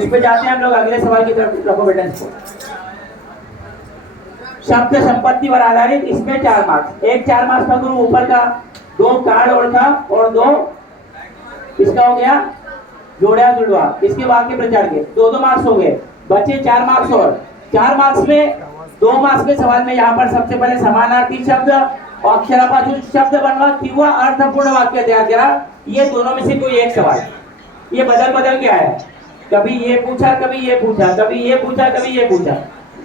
उस पे जाते हैं हम लोग अगले सवाल की तरफ। रखो बेटा इसको। शब्द संपत्ति पर आधारित, इसमें 4 मार्क्स। एक 4 मार्क्स का गुरु ऊपर का, 2 कार्ड और था, और 2 इसका हो गया जोड़ा जुड़वा, इसके वाक्य प्रचार के 2-2 मार्क्स हो गए। बचे 4 मार्क्स और 4 मार्क्स में 2 मार्क्स के सवाल में यहाँ पर सबसे पहले समानार्थी शब्द और अक्षरापासून शब्द बनवा किंवा अर्थपूर्ण वाक्य तैयार करा। ये दोनों में से कोई एक सवाल, ये बदल बदल के आया, कभी ये पूछा, कभी ये पूछा, कभी ये पूछा, कभी ये पूछा,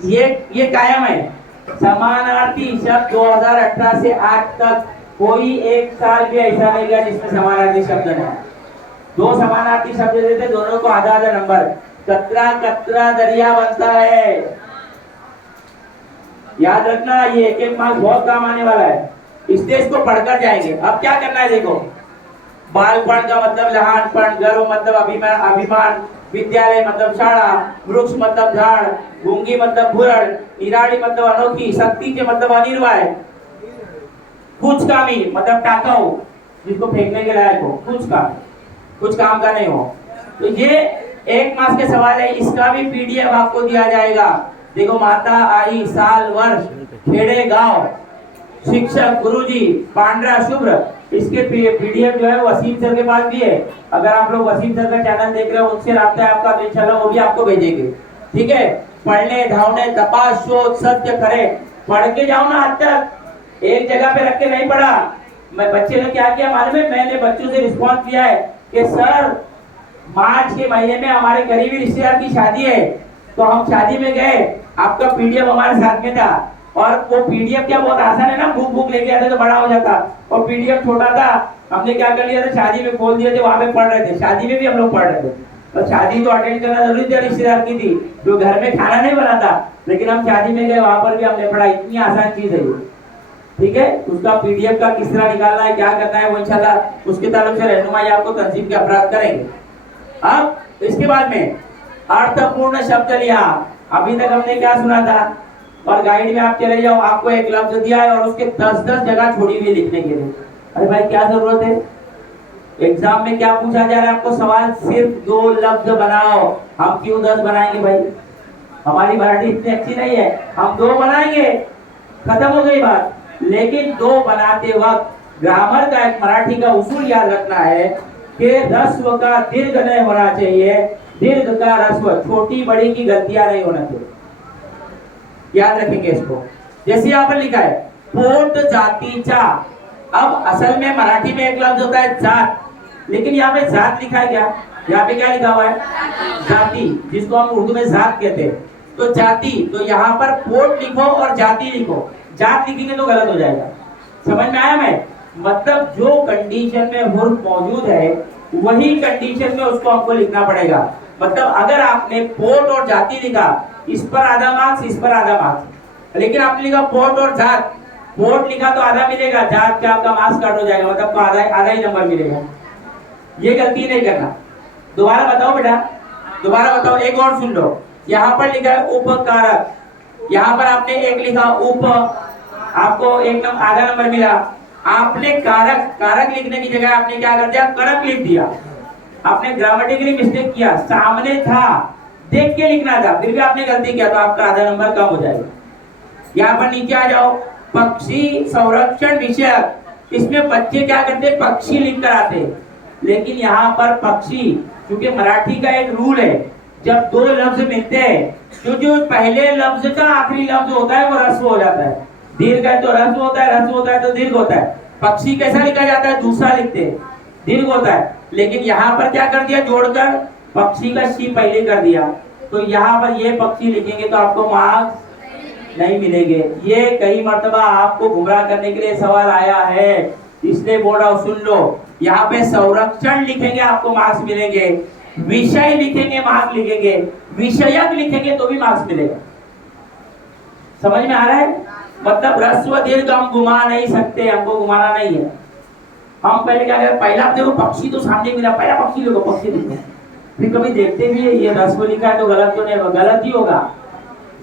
ये कायम है। समानार्थी शब्द 2018 से आज तक कोई एक साल भी ऐसा नहीं गया जिसमें समानार्थी शब्द नहीं। 2 समानार्थी शब्द देते, दोनों को आधा आधा नंबर। कतरा कतरा दरिया बनता है, याद रखना, ये एक एक मार्क्स बहुत काम आने वाला है, इसलिए इसको पढ़कर जाएंगे। अब क्या करना है देखो, बालपण का मतलब लहानपण, गर्व मतलब अभिमान, विद्यालय मतलब शाळा, वृक्ष मतलब झाड़, गुंगी मतलब भुरड़, निराळी मतलब अनोखी, शक्ति के मतलब अनिर्वाय, कुछ कामी मतलब टाकाऊ, जिसको फेंकने के लायक हो, कुछ काम का नहीं हो। तो ये 1 मार्क्स के सवाल है, इसका भी पीडीएफ आपको दिया जाएगा। देखो, माता, आई, साल, वर्ष, खेड़े, गांव, शिक्षक, गुरुजी, पांडरा, शुभ्र, इसके पीडीएफ जो है वसीम सर के पास भी है। अगर आप लोग वसीम सर का चैनल देख रहे हो, उनसे राब्ता है आपका, तो इंशाल्लाह वो भी आपको भेजेंगे। ठीक है, पढ़ने, धावने, तपास, शोध, सत्य करे, पढ़ के जाओ ना। आज तक एक जगह पे रख के नहीं पढ़ा। मैं बच्चे ने क्या किया मालूम है, मैंने बच्चों से रिस्पॉन्स किया है कि सर मार्च के महीने में हमारे करीबी रिश्तेदार की शादी है, तो हम शादी में गए, आपका पीडीएफ हमारे साथ में था। और वो पीडीएफ क्या बहुत आसान है ना, बुक लेके आते तो बड़ा हो जाता, और पीडीएफ छोटा था। हमने क्या कर लिया था, शादी में खोल दिए थे, वहां पे पढ़ रहे थे। शादी में भी हम लोग पढ़ रहे थे, और शादी तो अटेंड करना जरूरी था, रिश्तेदार की थी, जो घर में खाना नहीं बनाता, लेकिन हम शादी में गए, वहां पर भी हमने पढ़ा। इतनी आसान चीज है ये। ठीक है, उसका पीडीएफ का किस तरह निकालना है, क्या करना है, वो इंशाल्लाह उसके ताल्लुक से रहनुमाई आपको तंजीम के अफराद करेंगे। अब इसके बाद में अर्थपूर्ण शब्द लिया। अभी तक हमने क्या सुना था, और गाइड में आप चले जाओ, आपको एक लफ्ज दिया है और उसके 10-10 जगह छोड़ी हुई लिखने के लिए। अरे भाई क्या जरूरत है, एग्जाम में क्या पूछा जा रहा है आपको सवाल, सिर्फ 2 लफ्ज बनाओ। हम क्यों 10 बनाएंगे भाई, हमारी मराठी इतनी अच्छी नहीं है, हम 2 बनाएंगे, खत्म हो गई बात। लेकिन 2 बनाते वक्त ग्रामर का एक मराठी का उसूल याद रखना है कि ह्रस्व का दीर्घ नहीं होना चाहिए, दीर्घ का ह्रस्व, छोटी बड़ी की गलतियां नहीं होना चाहिए, याद रखेंगे इसको। जैसे यहाँ पर लिखा है पोट जातीचा। अब असल में मराठी में एक लफ्ज होता है जात, लेकिन यहाँ पे जात लिखा है क्या, यहाँ पे क्या लिखा हुआ है, जाति, जिसको हम उर्दू में जात कहते हैं। तो जाति, तो यहाँ पर पोट लिखो और जाति लिखो, जात लिखेंगे तो गलत हो जाएगा। समझ में आया मैं, मतलब जो कंडीशन में हुर्फ मौजूद है वही कंडीशन में उसको हमको लिखना पड़ेगा। मतलब अगर आपने पोट और जाति लिखा, इस पर आधा मार्क्स, इस पर आधा मार्क्स, लेकिन आपने लिखा पोट और जात, पोट लिखा तो आधा मिलेगा, जात का आपका मार्क्स कट हो जाएगा, मतलब तो आधा ही नंबर मिलेगा। ये गलती नहीं करना। दोबारा बताओ बेटा, दोबारा बताओ, एक और सुन लो। यहाँ पर लिखा है उपकारक, यहाँ पर आपने एक लिखा उप, आपको आधा नंबर मिला। आपने कारक लिखने की जगह आपने क्या कर दिया, करक लिख दिया। आपने ग्रामेटिकली मिस्टेक किया, सामने था, देख के लिखना था, फिर भी आपने गलती किया, तो आपका आधा नंबर कम हो जाएगा। यहाँ पर नीचे आ जाओ, पक्षी संरक्षण विषयक, इसमें बच्चे क्या करते हैं, पक्षी लिख कर आते, लेकिन यहाँ पर पक्षी, क्योंकि मराठी का एक रूल है, जब 2 लफ्ज मिलते हैं तो जो पहले लफ्ज का आखिरी लफ्ज होता है वो ह्रस्व हो जाता है। दीर्घ है तो ह्रस्व होता है, ह्रस्व होता है तो दीर्घ होता है। पक्षी कैसा लिखा जाता है, दूसरा लिखते हैं, दीर्घ होता है। लेकिन यहाँ पर क्या कर दिया, जोड़कर पक्षी का शी पहले कर दिया, तो यहाँ पर ये पक्षी लिखेंगे तो आपको मार्क्स नहीं मिलेंगे। ये कई मर्तबा आपको गुमराह करने के लिए सवाल आया है, इसलिए बोल रहा हूं, सुन लो। यहाँ पे संरक्षण लिखेंगे आपको मार्क्स मिलेंगे, विषय लिखेंगे मार्क्स लिखेंगे, विषयक लिखेंगे तो भी मार्क्स मिलेगा। समझ में आ रहा है, मतलब ह्रस्व दीर्घ हम घुमा नहीं सकते, हमको घुमाना नहीं है। हम पहले क्या करें, पहला देखो पक्षी तो सामने मिला, पहला पक्षी लिखो, पक्षी लिखो, फिर कभी देखते भी है ये ह्रस्व लिखा है तो गलत तो नहीं होगा, गलत ही होगा,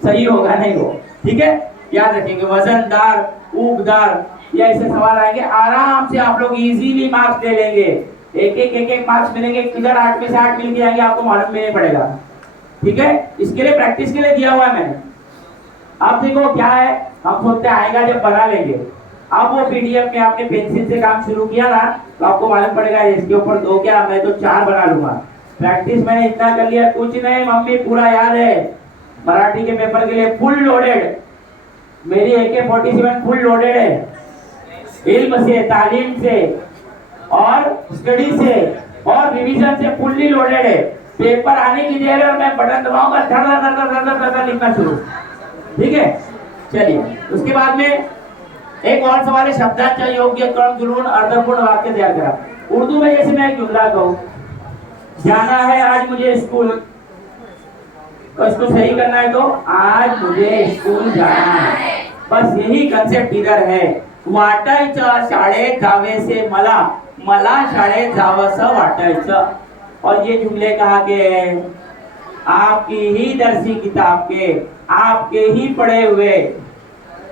सही होगा नहीं हो। ठीक है, याद रखेंगे। वजनदार, ऊबदार, ये ऐसे सवाल आएंगे, आराम से आप लोग इजीली मार्क्स ले लेंगे। एक एक मार्क्स मिलेंगे, किधर 8 में से 8 मिल के आएंगे आपको मालूम भी नहीं पड़ेगा। ठीक है, इसके लिए प्रैक्टिस के लिए दिया हुआ है मैंने। अब देखो क्या है, हम सोचते आएगा जब बना लेंगे। अब वो पीडीएफ में आपने पेंसिल से काम शुरू किया ना, तो आपको मालूम पड़ेगा इसके ऊपर 2 क्या, मैं तो 4 बना लूंगा। प्रैक्टिस मैंने इतना कर लिया, कुछ नहीं मम्मी, पूरा याद है। मराठी के पेपर के लिए फुल लोडेड, मेरी AK-47 फुल लोडेड है, इल्म से, तालीम से और स्टडी से और रिवीजन से फुल्ली लोडेड है। पेपर आने की देर है और मैं बटन दबाऊंगा, धड़ धड़ धड़ धड़ धड़ धड़ लिखना शुरू। ठीक है, चलिए उसके बाद में एक और सवाल है, शब्दांश योग्य क्रम जुलून अर्थपूर्ण वाक्य तैयार करा। उर्दू में जैसे मैं एक जुमला कहूं, जाना है आज मुझे स्कूल, तो इसको सही करना है तो आज मुझे स्कूल जाना है। बस यही कंसेप्ट इधर है। वाटायचं शाळेत जावेसे मला, मला शाळेत जावंसं वाटायचं। और ये जुमले कहा के आपकी ही दरसी किताब के, आपके ही पढ़े हुए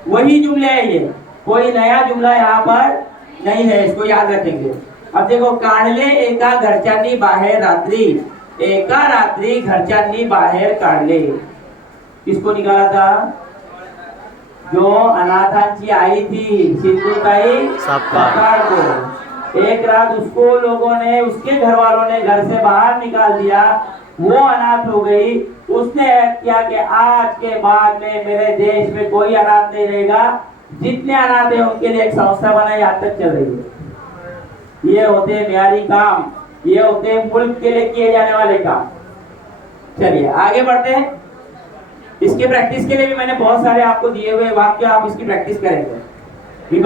वही जुमले है ये, कोई नया जुमला यहाँ पर नहीं है, इसको याद रखेंगे। अब देखो, काढले एका घरच्यांनी बाहेर रात्री, एका रात्री घरच्यांनी बाहेर काढले, किसको निकाला था? जो अनाथांची आई थी सिंधुताई सपकाळ को। एक रात उसको लोगों ने, उसके घर वालों ने घर से बाहर निकाल दिया, वो अनाथ हो गई। उसने किया कि आज के बाद में मेरे देश में कोई अनाथ नहीं रहेगा, जितने अनाथ है उनके लिए एक संस्था बनाई, आज तक चल रही है। ये होते न्यारी काम, ये होते मुल्क के लिए किए जाने वाले काम। चलिए आगे बढ़ते हैं। इसके प्रैक्टिस के लिए भी मैंने बहुत सारे आपको दिए हुए वाक्य, आप इसकी प्रैक्टिस करेंगे।